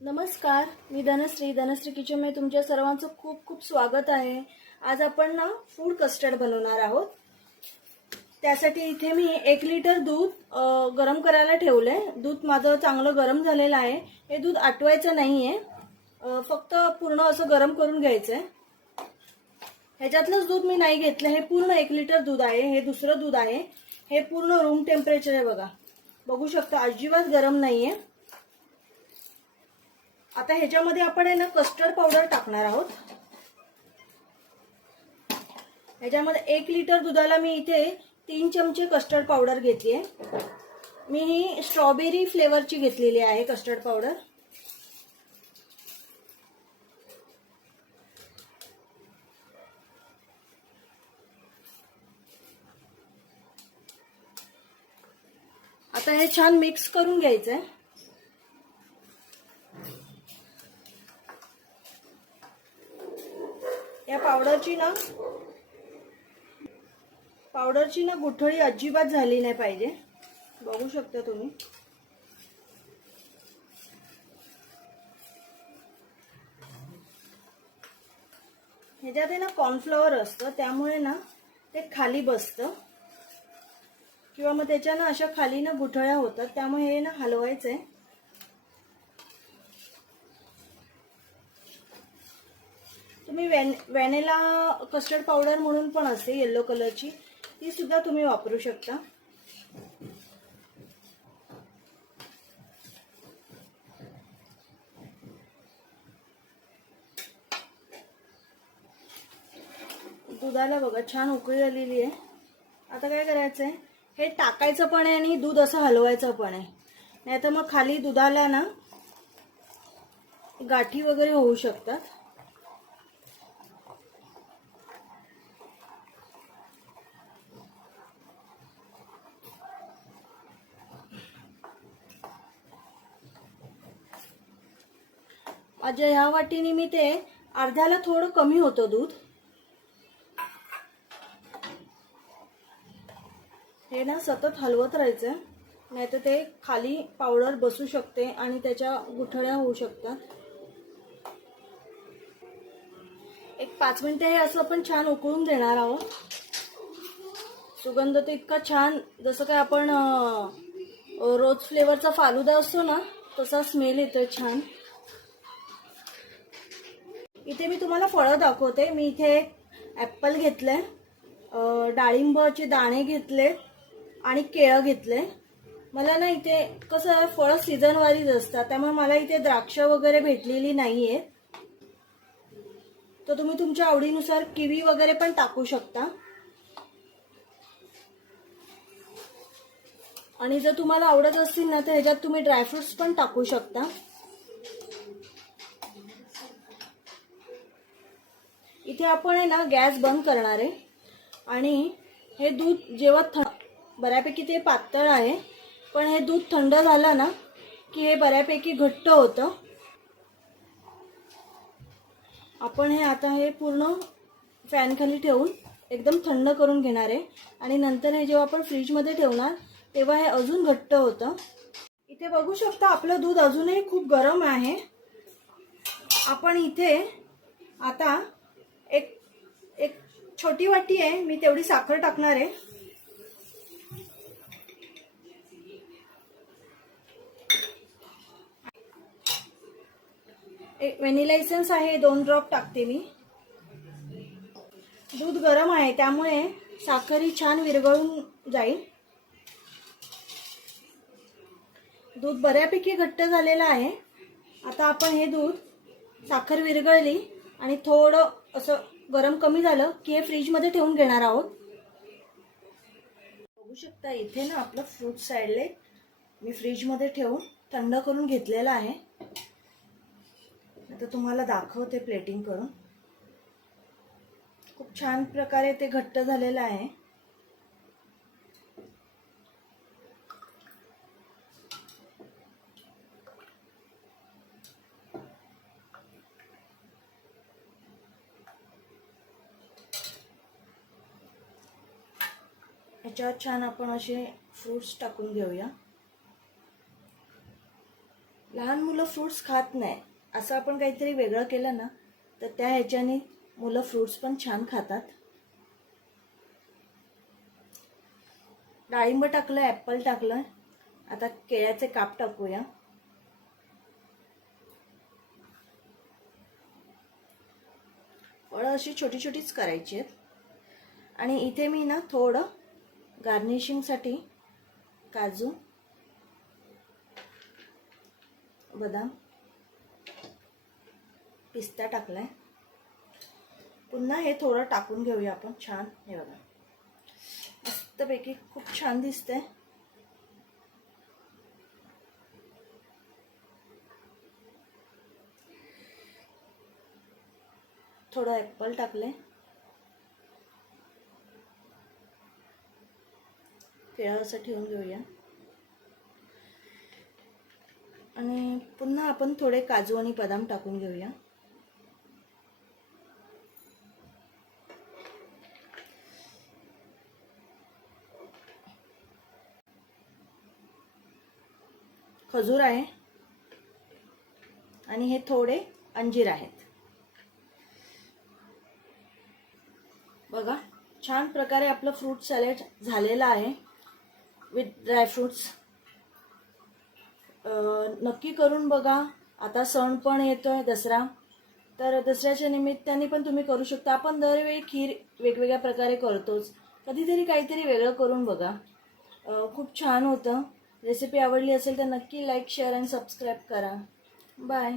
नमस्कार मी धनश्री. धनश्री किचनमध्ये तुमच्या सर्वांचं खूप खूप स्वागत आहे. आज आपण ना फूड कस्टर्ड बनवणार आहोत. त्यासाठी इथे मी एक लिटर दूध गरम करायला ठेवलंय. दूध माझं चांगलं गरम झालेलं आहे. हे दूध आटवायचं नाही आहे फक्त पूर्ण असं गरम करून घ्यायचं आहे ह्याच्यातलंच दूध मी नाही घेतलं. हे पूर्ण एक लिटर दूध आहे. हे दुसरं दूध आहे. हे पूर्ण रूम टेम्परेचर आहे बघा. बघू शकता अजिबात गरम नाही आहे आता ह्याच्यामध्ये आपण आहे ना कस्टर्ड पावडर टाकणार आहोत. ह्याच्यामध्ये एक लिटर दुधाला मी इथे तीन चमचे कस्टर्ड पावडर घेतली आहे. मी ही स्ट्रॉबेरी फ्लेवरची घेतलेली आहे कस्टर्ड पावडर आता हे छान मिक्स करून घ्यायचं आहे या पावडरची ना पावडरची ना गुठळी अजिबात झाली नाही पाहिजे. बघू शकता तुम्ही. ह्याच्यात आहे ना कॉर्नफ्लॉवर असतं त्यामुळे ना ते खाली बसतं. किंवा मग त्याच्या ना अशा खाली ना गुठळ्या होतात त्यामुळे हे ना हलवायचं आहे तुम्ही वॅन व्हॅनिला कस्टर्ड पावडर म्हणून पण असते येल्लो कलरची ती सुद्धा तुम्ही वापरू शकता. दुधाला बघा छान उकळी आलेली आहे. आता काय करायचं आहे हे टाकायचं पण आहे आणि दूध असं हलवायचं पण आहे. नाही तर मग खाली दुधाला ना गाठी वगैरे होऊ शकतात. माझ्या ह्या वाटीने मी ते अर्ध्याला थोडं कमी होतं दूध. हे ना सतत हलवत राहायचं. नाही तर ते खाली पावडर बसू शकते आणि त्याच्या गुठळ्या होऊ शकतात. एक पाच मिनटं हे असं आपण छान उकळून देणार आहोत. सुगंध तर इतका छान जसं काय आपण रोज फ्लेवरचा फालुदा असतो ना तसा स्मेल येतोय छान. इथे मी तुम्हाला फळं दाखवते. मी इथे ॲप्पल घेतले डाळिंबचे डाळिंबाचे दाणे घेतले आणि केळं घेतले. मला ना इथे कसं आहे फळं सीझनवारीच असतात त्यामुळे मला इथे द्राक्ष वगैरे भेटलेली नाही आहेत तर तुम्ही तुमच्या आवडीनुसार किवी वगैरे पण टाकू शकता. आणि जर तुम्हाला आवडत असतील ना तर ह्याच्यात तुम्ही ड्रायफ्रुट्स पण टाकू शकता. आपण आहे ना गॅस बंद करणार आहे. आणि हे दूध जेव्हा थंड बऱ्यापैकी ते पातळ आहे. पण हे दूध थंड झालं ना की हे बऱ्यापैकी घट्ट होतं. आपण हे आता हे पूर्ण फॅन खाली ठेवून एकदम थंड करून घेणार आहे. आणि नंतर हे जेव्हा आपण फ्रीजमध्ये ठेवणार तेव्हा हे अजून घट्ट होतं. इथे बघू शकता आपलं दूध अजूनही खूप गरम आहे. आपण इथे आता छोटी वाटी आहे मी तेवढी साखर टाकणार आहे. एक व्हॅनिला इसेन्स आहे दोन ड्रॉप टाकते मी. दूध गरम आहे त्यामुळे साखर ही छान विरघळून जाईल. दूध बऱ्यापैकी घट्ट झालेलं आहे. आता आपण हे दूध साखर विरघळली आणि थोडं असं गरम कमी झालं की हे फ्रीजमध्ये ठेवून घेणार आहोत. बघू शकता इथे ना आपलं फ्रूट साईडले मी फ्रीजमध्ये ठेवून थंड करून घेतलेलं आहे. आता तुम्हाला दाखवते प्लेटिंग करून. खूप छान प्रकारे ते घट्ट झालेलं आहे. ह्याच्यावर छान आपण असे फ्रुट्स टाकून घेऊया. लहान मुलं फ्रूट्स खात नाही असं आपण काहीतरी वेगळं केलं ना तर त्या ह्याच्याने मुलं फ्रूट्स पण छान खातात. डाळिंब टाकलं ॲपल टाकलं आता केळ्याचे काप टाकूया. फळं अशी छोटी छोटीच करायची आहेत. आणि इथे मी ना थोडं गार्निशिंगसाठी काजू बदाम पिस्ता टाकलाय. पुन्हा हे थोडं टाकून घेऊया आपण छान. हे बघा. मस्तपैकी खूप छान दिसतंय. थोडं ॲपल टाकले केळं असं ठेवून घेऊया आणि पुन्हा आपण थोडे काजू आणि बदाम टाकून घेऊया. खजूर आहे. आणि हे थोडे अंजीर आहेत. बघा छान प्रकारे आपलं फ्रूट सॅलेड झालेलं आहे. विथ ड्रायफ्रूट्स नक्की करून बघा. आता सण पण येतो आहे दसरा. तर दसऱ्याच्या निमित्ताने पण तुम्ही करू शकता. आपण दरवेळी खीर वेगवेगळ्या प्रकारे करतोच. कधीतरी काहीतरी वेगळं करून बघा. खूप छान होतं. रेसिपी आवडली असेल तर नक्की लाईक शेअर आणि सबस्क्राईब करा. बाय